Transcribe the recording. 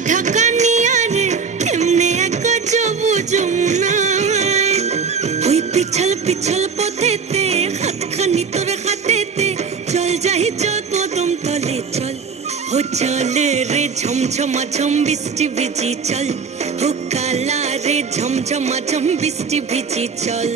ঢাকা নিয়া রে কেমনে এক যাবো যমুনায় ওই পিছল পিছল পথেতে হাতখানি তোর হাতেতে চল যাই চল কদম তলে চল ও চল রে ঝমঝমা ঝম বৃষ্টি ভিজি চল ও কালা রে ঝমঝমা ঝম বৃষ্টি ভিজি চল